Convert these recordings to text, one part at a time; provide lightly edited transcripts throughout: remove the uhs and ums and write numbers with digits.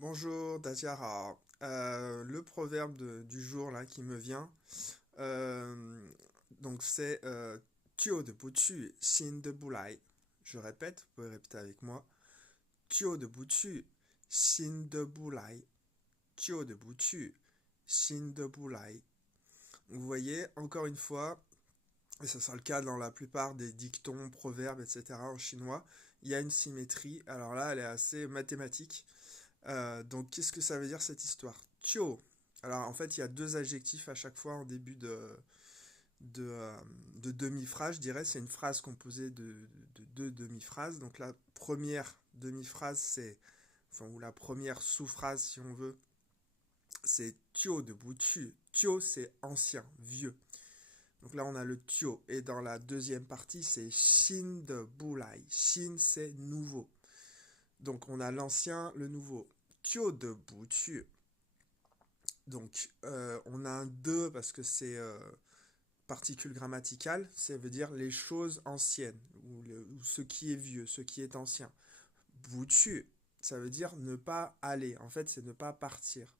Bonjour, Dajiara. Le proverbe du jour là qui me vient, euh, donc c'est Tuo de Butu, Xin de Bulai. Je répète, vous pouvez répéter avec moi. Tuo de Butu, Xin de Bulai. Tuo de Butu, Xin de Bulai. Vous voyez, encore une fois, et ça sera le cas dans la plupart des dictons, proverbes, etc. en chinois, il y a une symétrie. Alors là, elle est assez mathématique. Donc, qu'est-ce que ça veut dire cette histoire? Tio. Alors, en fait, il y a deux adjectifs à chaque fois en début de, euh, de demi-phrase, je dirais. C'est une phrase composée de deux demi-phrases. Donc, la première demi-phrase, enfin, ou la première sous-phrase, si on veut, c'est Tio de Butu. Tio, c'est ancien, vieux. Donc là, on a le Tio. Et dans la deuxième partie, c'est Xin de Bulai. Xin, c'est nouveau. Donc, on a l'ancien, le nouveau. Tio de Butu. Donc, on a un de parce que c'est particule grammaticale, ça veut dire les choses anciennes, ou ce qui est vieux, ce qui est ancien. Butu, ça veut dire ne pas aller, en fait, c'est ne pas partir.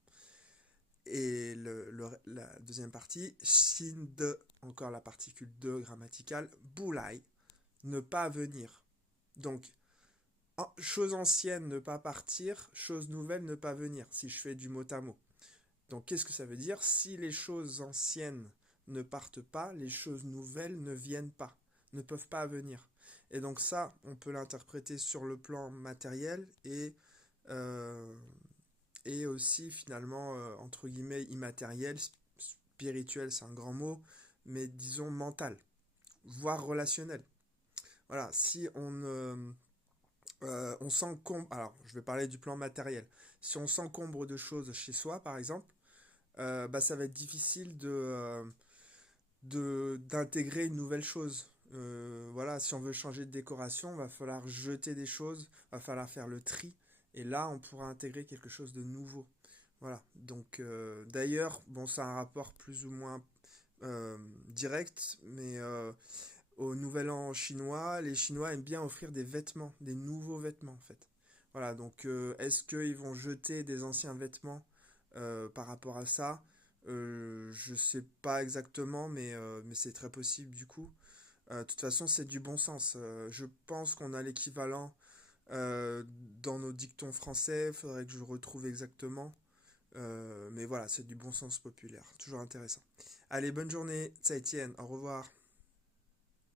Et la deuxième partie, sin de, encore la particule de grammaticale, bulai, ne pas venir. Donc, chose ancienne, ne pas partir, chose nouvelle, ne pas venir, si je fais du mot à mot. Donc qu'est-ce que ça veut dire? Si les choses anciennes ne partent pas, les choses nouvelles ne viennent pas, ne peuvent pas venir. Et donc ça, on peut l'interpréter sur le plan matériel euh, et aussi finalement, entre guillemets, immatériel, spirituel, c'est un grand mot, mais disons mental, voire relationnel. Voilà, si on s'encombre, alors je vais parler du plan matériel, si on s'encombre de choses chez soi, par exemple, bah, ça va être difficile d'intégrer une nouvelle chose. Voilà, si on veut changer de décoration, va falloir jeter des choses, va falloir faire le tri, et là, on pourra intégrer quelque chose de nouveau. Voilà. Donc, d'ailleurs, bon, c'est un rapport plus ou moins direct, mais au Nouvel An chinois, les Chinois aiment bien offrir des vêtements, des nouveaux vêtements, en fait. Voilà. Donc, est-ce qu'ils vont jeter des anciens vêtements par rapport à ça? Je sais pas exactement, mais c'est très possible du coup. De toute façon, c'est du bon sens. Je pense qu'on a l'équivalent dans nos dictons français. Il faudrait que je retrouve exactement. Mais voilà, c'est du bon sens populaire. Toujours intéressant. Allez, bonne journée. Zaijian. Au revoir.